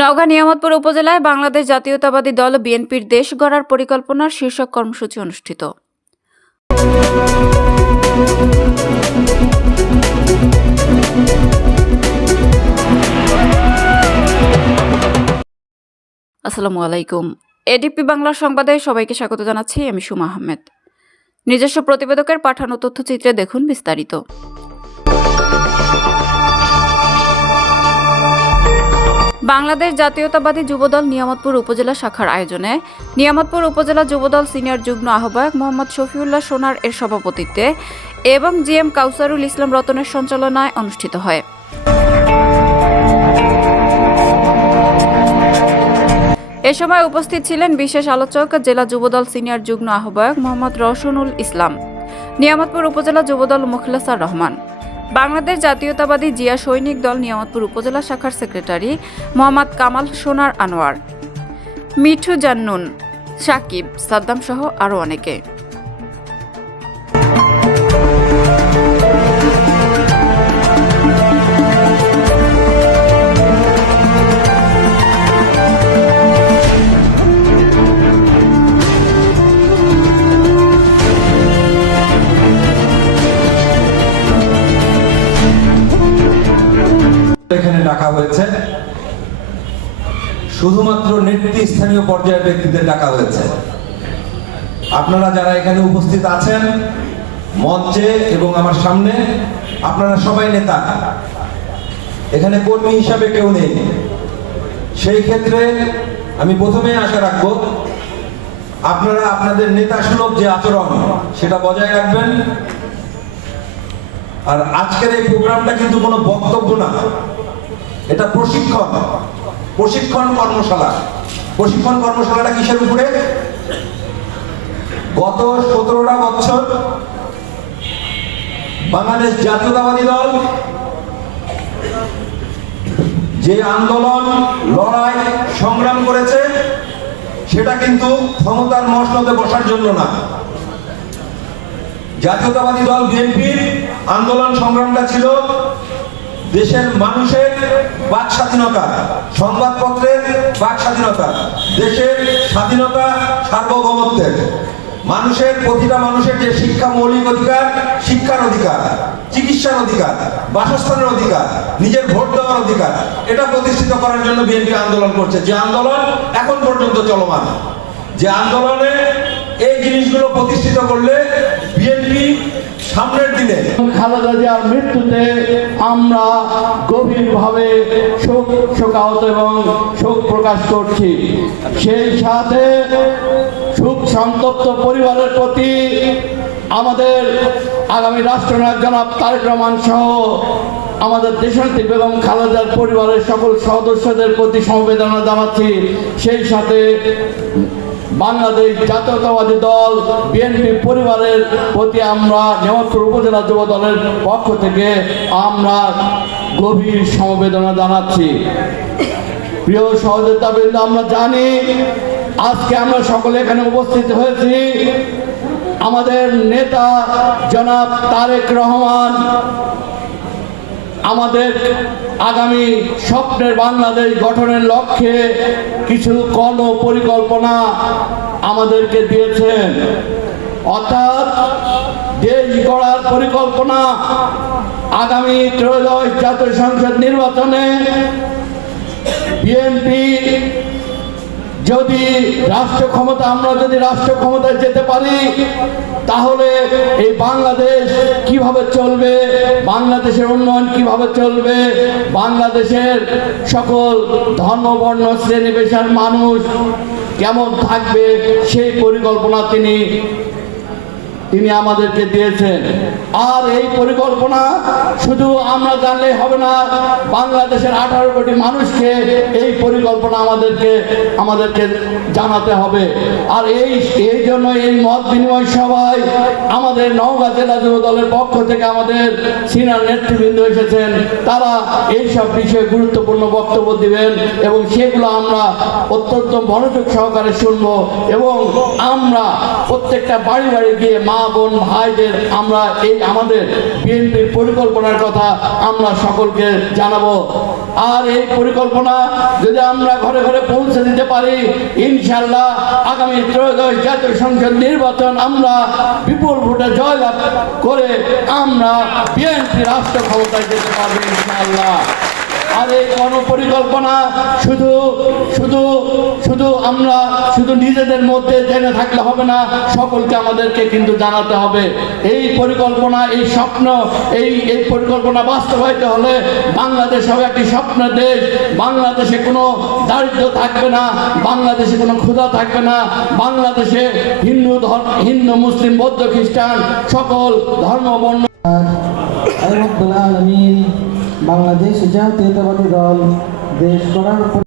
নওগাঁ নিয়ামতপুর উপজেলায় বাংলাদেশ জাতীয়তাবাদী দল বিএনপির দেশ গড়ার পরিকল্পনার শীর্ষক কর্মসূচি অনুষ্ঠিত। আসসালামু আলাইকুম। এডিপি বাংলা সংবাদে সবাইকে স্বাগত জানাচ্ছি, আমি সুমা আহমেদ। নিজস্ব প্রতিবেদকের পাঠানো তথ্যচিত্রে দেখুন বিস্তারিত। বাংলাদেশ জাতীয়তাবাদী যুবদল নিয়ামতপুর উপজেলা শাখার আয়োজনে নিয়ামতপুর উপজেলা যুবদল সিনিয়র যুগ্ম আহ্বায়ক মোহাম্মদ শফিউল্লাহ সোনার এর সভাপতিত্বে এবং জি এম কাউসারুল ইসলাম রতনের সঞ্চালনায় অনুষ্ঠিত হয়। এ সময় উপস্থিত ছিলেন বিশেষ আলোচক জেলা যুবদল সিনিয়র যুগ্ম আহ্বায়ক মোহাম্মদ রওশনুল ইসলাম, নিয়ামতপুর উপজেলা যুবদল মুখলেসার রহমান। বাংলাদেশ জাতীয়তাবাদী জিয়া সৈনিক দল নিয়ামতপুর উপজেলা শাখার সেক্রেটারি মোহাম্মদ কামাল সোনার আনোয়ার। মিঠু জান্নুন, সাকিব, সাদ্দাম সহ আরও অনেকে। হয়েছে। শুধুমাত্র নেতৃস্থানীয় পর্যায়ের ব্যক্তিদের ডাকা হয়েছে। আপনারা যারা এখানে উপস্থিত আছেন, মঞ্চে এবং আমার সামনে, আপনারা সবাই নেতা। এখানে কর্মী হিসাবে কেউ নেই। সেই ক্ষেত্রে আমি প্রথমে আশা রাখব, আপনারা আপনাদের নেতা সুলভ যে আচরণ, সেটা বজায় রাখবেন। আর আজকের এই প্রোগ্রামটা কিন্তু কোনো বক্তব্য না। এটা প্রশিক্ষণ প্রশিক্ষণ কর্মশালা। প্রশিক্ষণ কর্মশালাটা কিসের উপরে? গত সতেরোটা বছর বাংলাদেশ জাতীয়তাবাদী দল যে আন্দোলন, লড়াই, সংগ্রাম করেছে, সেটা কিন্তু ক্ষমতার মসনদে বসার জন্য না। জাতীয়তাবাদী দল বিএনপির আন্দোলন সংগ্রামটা ছিল দেশের মানুষের বাক স্বাধীনতা, সংবাদপত্রের বাক স্বাধীনতা, দেশের স্বাধীনতা সার্বভৌমত্বের, মানুষের প্রতিটা মানুষের যে শিক্ষা মৌলিক অধিকার, শিক্ষার অধিকার, চিকিৎসার অধিকার, বাসস্থানের অধিকার, নিজের ভোট দেওয়ার অধিকার, এটা প্রতিষ্ঠিত করার জন্য বিএনপি আন্দোলন করছে। যে আন্দোলন এখন পর্যন্ত চলমান। যে আন্দোলনে এই জিনিসগুলো প্রতিষ্ঠিত করলে সামনের দিনে। খালেদা জিয়ার মৃত্যুতে আমরা গভীরভাবে শোক শোকাহত এবং শোক প্রকাশ করছি। সেই সাথে সুখ সন্তপ্ত পরিবারের প্রতি আমাদের আগামী রাষ্ট্রনায়ক জনাব তারেক রহমান সহ আমাদের দেশনেত্রী বেগম খালেদার পরিবারের সকল সদস্যদের প্রতি সমবেদনা জানাচ্ছি। সেই সাথে বাংলাদেশ জাতীয়তাবাদী দল বিএনপি পরিবারের প্রতি আমরা নেমতপুর উপজেলা যুব দলের পক্ষ থেকে আমরা গভীর সমবেদনা জানাচ্ছি। প্রিয় সহযোগিতা বৃন্দ আমরা জানি আজকে আমরা সকলে এখানে উপস্থিত হয়েছি। আমাদের নেতা জনাব তারেক রহমান আমাদের আগামী স্বপ্নের বাংলাদেশ গঠনের লক্ষ্যে কিছু কর্ম পরিকল্পনা আমাদেরকে দিয়েছেন। অর্থাৎ দেশ গড়ার পরিকল্পনা আগামী ত্রয়োদশ জাতীয় সংসদ নির্বাচনে বিএনপি যদি রাষ্ট্র ক্ষমতা, আমরা যদি রাষ্ট্র ক্ষমতায় যেতে পারি, তাহলে এই বাংলাদেশ কীভাবে চলবে, বাংলাদেশের উন্নয়ন কীভাবে চলবে, বাংলাদেশের সকল ধর্ম বর্ণ শ্রেণি পেশার মানুষ কেমন থাকবে, সেই পরিকল্পনা তিনি তিনি আমাদেরকে দিয়েছেন। আর এই পরিকল্পনা শুধু আমরা জানলেই হবে না, বাংলাদেশের আঠারো কোটি মানুষকে এই পরিকল্পনা আমাদেরকে আমাদেরকে জানাতে হবে। আর এই এই জন্য এই মত বিনিময় সভায় আমাদের নওগাঁ জেলা যুব দলের পক্ষ থেকে আমাদের সিনিয়র নেতৃবৃন্দ এসেছেন। তারা এই সব বিষয়ে গুরুত্বপূর্ণ বক্তব্য দিবেন এবং সেগুলো আমরা অত্যন্ত মনোযোগ সহকারে শুনব এবং আমরা প্রত্যেকটা বাড়ি বাড়ি গিয়ে মা বোন ভাইদের আমরা এই আমাদের বিএনপির পরিকল্পনার কথা আমরা সকলকে জানাব। আর এই পরিকল্পনা যদি আমরা ঘরে ঘরে পৌঁছে দিতে পারি ইনশাল্লাহ আগামী ত্রয়োদশ জাতীয় সংসদ নির্বাচন আমরা বিপুল ভোটে জয়লাভ করে আমরা বিএনপি রাষ্ট্র ক্ষমতায় যেতে পারব ইনশাল্লাহ আর এই গণপরিকল্পনা শুধু শুধু শুধু আমরা শুধু নিজেদের মধ্যে জেনে থাকলে হবে না সকলকে আমাদেরকে কিন্তু জানাতে হবে এই পরিকল্পনা এই স্বপ্ন এই এই পরিকল্পনা বাস্তবায়িত হলে বাংলাদেশ হবে একটি স্বপ্ন দেশ বাংলাদেশে কোনো দারিদ্র থাকবে না বাংলাদেশে কোনো ক্ষুধা থাকবে না বাংলাদেশে হিন্দু ধর্ম হিন্দু মুসলিম বৌদ্ধ খ্রিস্টান সকল ধর্ম বর্ণ বাংলাদেশ জাতীয়তাবাদী দল দেশ গড়ার